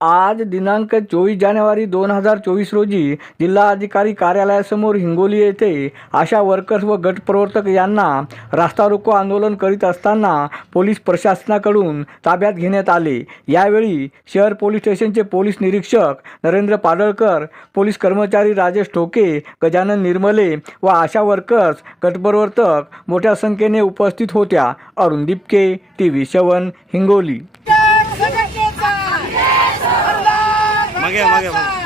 आज दिनांक चोवीस जानेवारी दोन हजार चोवीस रोजी जिल्हाधिकारी कार्यालयासमोर हिंगोली येथे आशा वर्कर्स व गटप्रवर्तक यांना रास्ता रोको आंदोलन करीत असताना पोलीस प्रशासनाकडून ताब्यात घेण्यात आले. यावेळी शहर पोलीस स्टेशनचे पोलीस निरीक्षक नरेंद्र पाडळकर पोलीस कर्मचारी राजेश ठोके गजानन निर्मले व आशा वर्कर्स गटप्रवर्तक मोठ्या संख्येने उपस्थित होत्या. Arun Dipke T V seven Hingoli मागे मागे मागे हायटेक संघटनेचा त्याचा दहा हजाराचा शेअर निघालाच पाहिजे बोनस दोन हजार रुपयाचा शेअर मागे मागे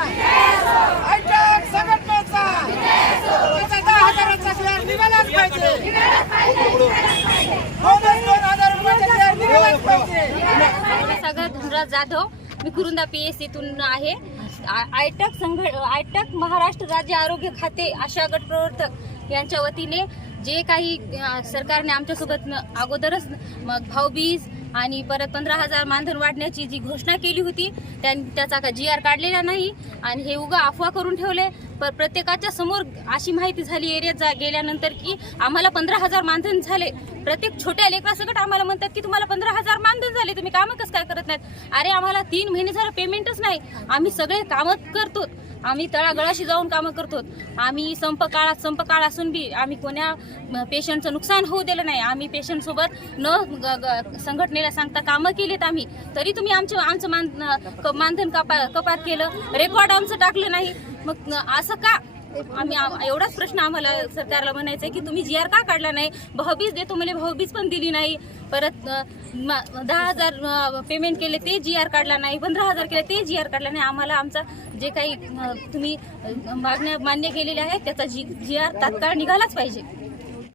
सागर धनराज जाधव मी कुरुंदा पी एस सीतून आहे. आयटक संघ आयटक महाराष्ट्र राज्य आरोग्य खाते आशा गट प्रवर्तक यांच्या वतीने जे काही सरकारने आमच्यासोबत अगोदरच मग भाऊबीज आणि परत पंधरा हजार मानधन वाढण्याची जी घोषणा केली होती त्याचा का जी आर काढलेला नाही आणि हे उगा अफवा करून ठेवले. पर प्रत्येकाच्या समोर अशी माहिती झाली एरियात जा गेल्यानंतर की आम्हाला पंधरा हजार मानधन झाले. प्रत्येक छोट्या लेकरासकट आम्हाला म्हणतात की तुम्हाला पंधरा हजार मानधन झाले तुम्ही कामं कसं काय करत नाहीत? अरे आम्हाला तीन महिने झालं पेमेंटच नाही. आम्ही सगळे कामं करतो. आम्ही तळागळाशी जाऊन कामं करतो. आम्ही संप काळात संप काळ असून बी आम्ही कोण्या पेशंटचं नुकसान होऊ दिलं नाही. आम्ही पेशंटसोबत न ग- ग- संघटनेला सांगता कामं केलीत आम्ही. तरी तुम्ही आमचं आमचं मान क- मानधन कपा कपात केलं. रेकॉर्ड आमचं टाकलं नाही. मग असं का? आम्ही एवढाच प्रश्न आम्हाला सरकारला म्हणायचा आहे की तुम्ही जी आर का काढला नाही? भाऊबीज देतो म्हणजे भाऊबीज पण दिली नाही. परत दहा हजार पेमेंट केले ते जी आर काढला नाही. पंधरा हजार केले ते जी आर काढला नाही. आम्हाला आमचा जे काही तुम्ही मागण्या मान्य केलेल्या आहेत त्याचा जी जी आर तात्काळ निघालाच पाहिजे.